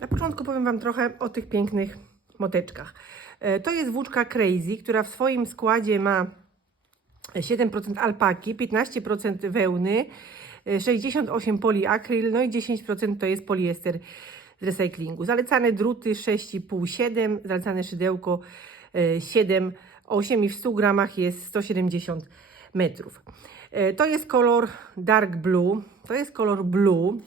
Na początku powiem Wam trochę o tych pięknych moteczkach. E, To jest włóczka Crazy, która w swoim składzie ma 7% alpaki, 15% wełny, e, 68% poliakryl, no i 10% to jest poliester z recyklingu. Zalecane druty 6,5-7, zalecane szydełko e, 7,8 i w 100 gramach jest 170 metrów. E, To jest kolor dark blue, to jest kolor blue.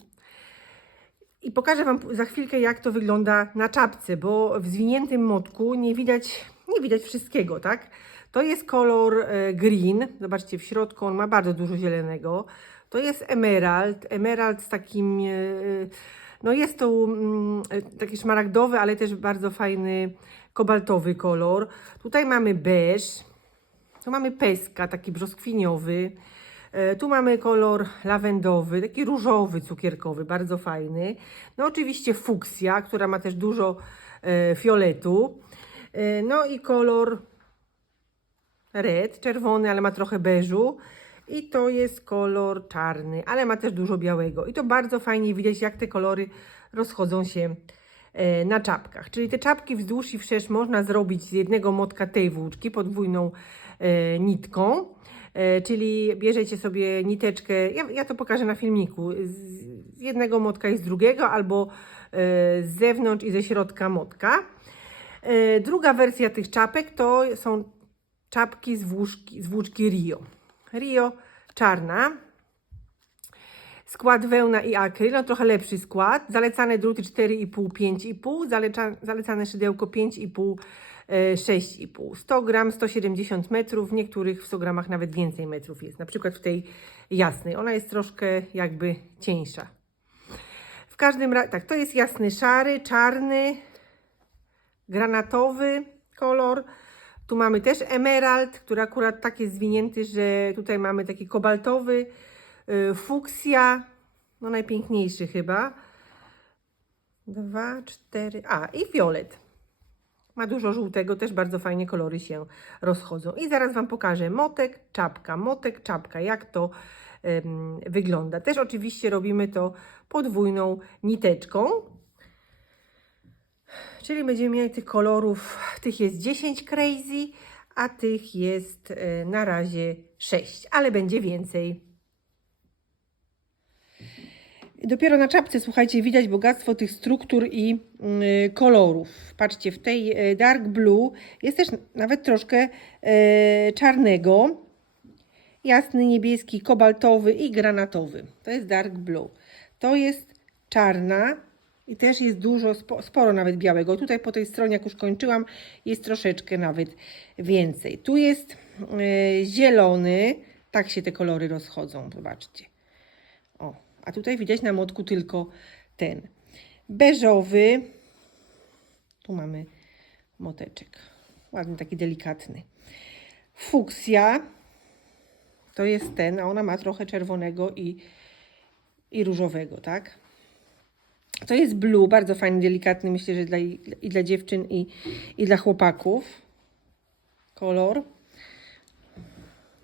I pokażę Wam za chwilkę, jak to wygląda na czapce, bo w zwiniętym motku nie widać, nie widać wszystkiego, tak? To jest kolor e, green, zobaczcie, w środku on ma bardzo dużo zielonego. To jest emerald, emerald z takim, e, no jest to mm, e, taki szmaragdowy, ale też bardzo fajny kobaltowy kolor. Tutaj mamy beż, tu mamy peska, taki brzoskwiniowy. E, Tu mamy kolor lawendowy, taki różowy, cukierkowy, bardzo fajny. No oczywiście fuksja, która ma też dużo e, fioletu. E, no i kolor red, czerwony, ale ma trochę beżu. I to jest kolor czarny, ale ma też dużo białego. I to bardzo fajnie widać, jak te kolory rozchodzą się na czapkach. Czyli te czapki wzdłuż i wszerz można zrobić z jednego motka tej włóczki podwójną nitką. E, czyli bierzecie sobie niteczkę, ja, ja to pokażę na filmiku, z, jednego motka i z drugiego, albo e, z zewnątrz i ze środka motka. E, druga wersja tych czapek to są czapki z włóczki, z włóczki Rio. Rio czarna, Skład wełna i akryl, no trochę lepszy skład. Zalecane druty 4,5, 5,5. Zaleca, zalecane szydełko 5,5, e, 6,5. 100 gram, 170 metrów. W niektórych w 100 gramach nawet więcej metrów jest. Na przykład w tej jasnej. Ona jest troszkę jakby cieńsza. W każdym razie, tak, to jest jasny szary, czarny, granatowy kolor. Tu mamy też emerald, który akurat tak jest zwinięty, że tutaj mamy taki kobaltowy, y, fuksja, no najpiękniejszy chyba. Dwa, cztery, a i fiolet. Ma dużo żółtego, też bardzo fajnie kolory się rozchodzą. I zaraz Wam pokażę motek, czapka, motek, czapka, jak to em, wygląda. Też oczywiście robimy to podwójną niteczką. Czyli będziemy mieli tych kolorów, tych jest 10 crazy, a tych jest e, na razie 6, ale będzie więcej. Dopiero na czapce, słuchajcie, widać bogactwo tych struktur i y, kolorów. Patrzcie, w tej y, dark blue jest też nawet troszkę y, czarnego, jasny niebieski, kobaltowy i granatowy. To jest dark blue. To jest czarna i też jest dużo, spo, sporo nawet białego. Tutaj po tej stronie, jak już kończyłam, jest troszeczkę nawet więcej. Tu jest y, zielony, tak się te kolory rozchodzą, zobaczcie. A tutaj widać na młotku tylko ten. Beżowy. Tu mamy moteczek. Ładny, taki delikatny. Fuksja. To jest ten, a ona ma trochę czerwonego i, i różowego, tak? To jest blue, bardzo fajny, delikatny, myślę, że dla, i dla dziewczyn, i, i dla chłopaków. Kolor.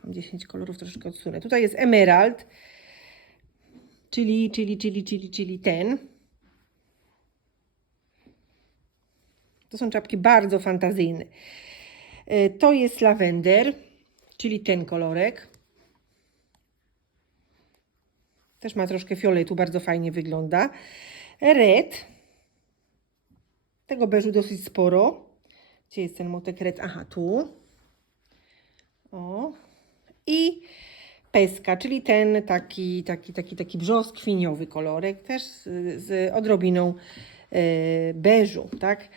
Mam 10 kolorów, troszeczkę odsunę. Tutaj jest emerald, czyli, czyli, czyli, czyli, czyli ten. To są czapki bardzo fantazyjne. E, To jest lawender, czyli ten kolorek. Też ma troszkę fioletu, bardzo fajnie wygląda. Red. Tego beżu dosyć sporo. Gdzie jest ten motek red? Aha, tu. O. I peska, czyli ten taki, taki, taki, taki brzoskwiniowy kolorek, też z, z odrobiną e, beżu, tak?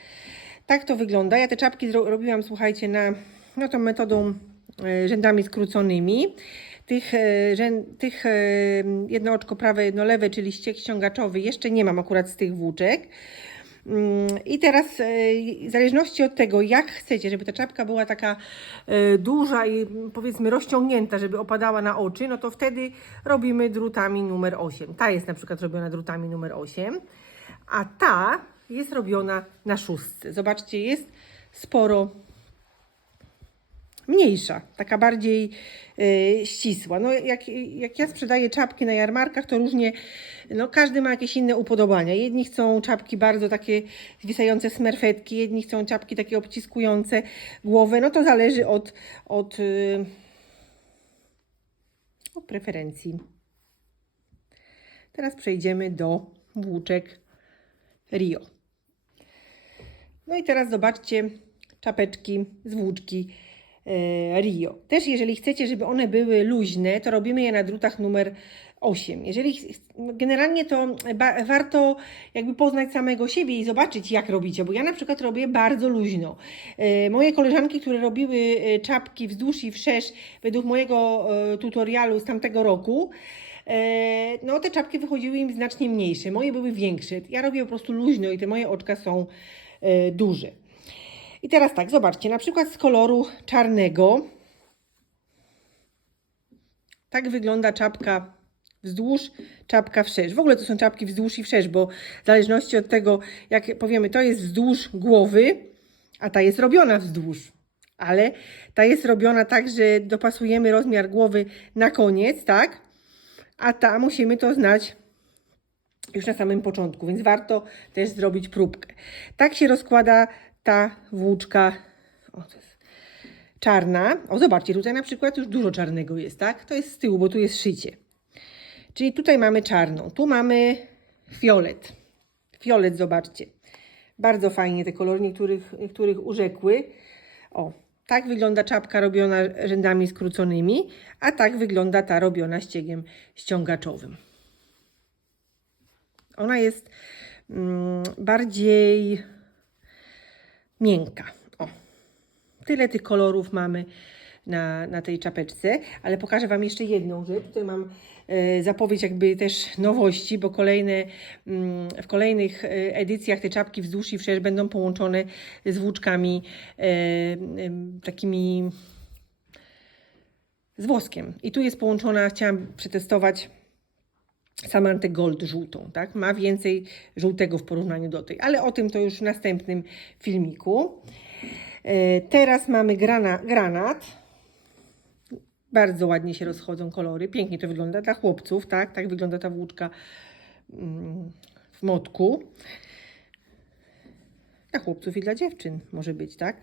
Tak to wygląda. Ja te czapki robiłam, słuchajcie, na, no tą metodą e, rzędami skróconymi. Tych, e, tych jedno oczko prawe, jedno lewe, czyli ściek ściągaczowy jeszcze nie mam akurat z tych włóczek. Mm, I teraz, e, w zależności od tego, jak chcecie, żeby ta czapka była taka e, duża i mm, powiedzmy rozciągnięta, żeby opadała na oczy, no to wtedy robimy drutami numer 8. Ta jest na przykład robiona drutami numer 8, a ta jest robiona na szóstce. Zobaczcie, jest sporo mniejsza, taka bardziej e, ścisła. No, jak, jak ja sprzedaję czapki na jarmarkach, to różnie, no każdy ma jakieś inne upodobania. Jedni chcą czapki bardzo takie zwisające smerfetki, jedni chcą czapki takie obciskujące głowę. No to zależy od, od, y, od preferencji. Teraz przejdziemy do włóczek Rio. No i teraz zobaczcie czapeczki z włóczki Rio. Też jeżeli chcecie, żeby one były luźne, to robimy je na drutach numer 8. Jeżeli ch- generalnie to warto jakby poznać samego siebie i zobaczyć jak robicie, bo ja na przykład robię bardzo luźno. E, Moje koleżanki, które robiły e, czapki wzdłuż i wszerz według mojego e, tutorialu z tamtego roku, e, no te czapki wychodziły im znacznie mniejsze. Moje były większe. Ja robię po prostu luźno i te moje oczka są e, duże. I teraz tak, zobaczcie, na przykład z koloru czarnego. Tak wygląda czapka wzdłuż, czapka wszerz. W ogóle to są czapki wzdłuż i wszerz, bo w zależności od tego, jak powiemy, to jest wzdłuż głowy, a ta jest robiona wzdłuż. Ale ta jest robiona tak, że dopasujemy rozmiar głowy na koniec, tak? A ta musimy to znać już na samym początku, więc warto też zrobić próbkę. Tak się rozkłada ta włóczka. O, czarna. O, zobaczcie, tutaj na przykład już dużo czarnego jest, tak? To jest z tyłu, bo tu jest szycie. Czyli tutaj mamy czarną, tu mamy fiolet. Fiolet, zobaczcie. Bardzo fajnie te kolory niektórych, niektórych urzekły. O, tak wygląda czapka robiona rzędami skróconymi, a tak wygląda ta robiona ściegiem ściągaczowym. Ona jest mm, bardziej miękka. O, tyle tych kolorów mamy na, na tej czapeczce, ale pokażę Wam jeszcze jedną rzecz. Tutaj mam e, zapowiedź jakby też nowości, bo kolejne, mm, w kolejnych e, edycjach te czapki wzdłuż i wszerz będą połączone z włóczkami e, takimi z włoskiem. I tu jest połączona, chciałam przetestować Samantę Gold żółtą, tak? Ma więcej żółtego w porównaniu do tej, ale o tym to już w następnym filmiku. E, Teraz mamy grana, granat. Bardzo ładnie się rozchodzą kolory. Pięknie to wygląda dla chłopców, tak? Tak wygląda ta włóczka mm, w motku. Dla chłopców i dla dziewczyn może być, tak?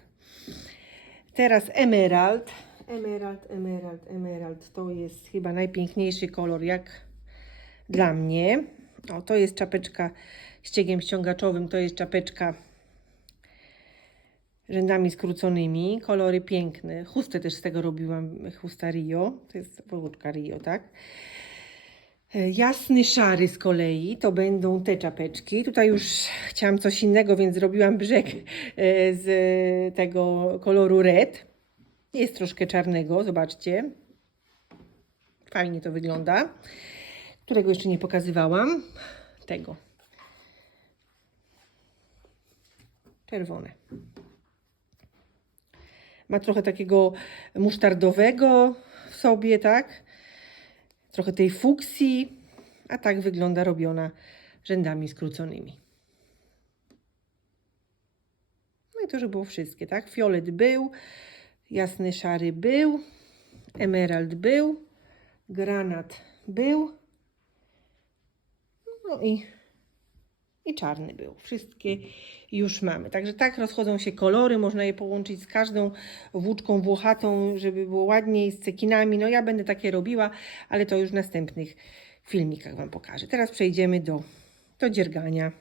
Teraz emerald. Emerald, emerald, emerald. To jest chyba najpiękniejszy kolor, jak dla mnie. O, to jest czapeczka ściegiem ściągaczowym, to jest czapeczka rzędami skróconymi. Kolory piękne. Chustę też z tego robiłam, chusta Rio. To jest włóczka Rio, tak? E, Jasny szary z kolei to będą te czapeczki. Tutaj już chciałam coś innego, więc zrobiłam brzeg e, z tego koloru red. Jest troszkę czarnego, zobaczcie. Fajnie to wygląda. Którego jeszcze nie pokazywałam. Tego. Czerwone. Ma trochę takiego musztardowego w sobie, tak? Trochę tej fuksji, a tak wygląda robiona rzędami skróconymi. No i to, że było wszystkie, tak? Fiolet był, jasny szary był, emerald był, granat był, no i, i czarny był. Wszystkie już mamy. Także tak rozchodzą się kolory, można je połączyć z każdą włóczką włochatą, żeby było ładniej, z cekinami. No ja będę takie robiła, ale to już w następnych filmikach Wam pokażę. Teraz przejdziemy do, do dziergania.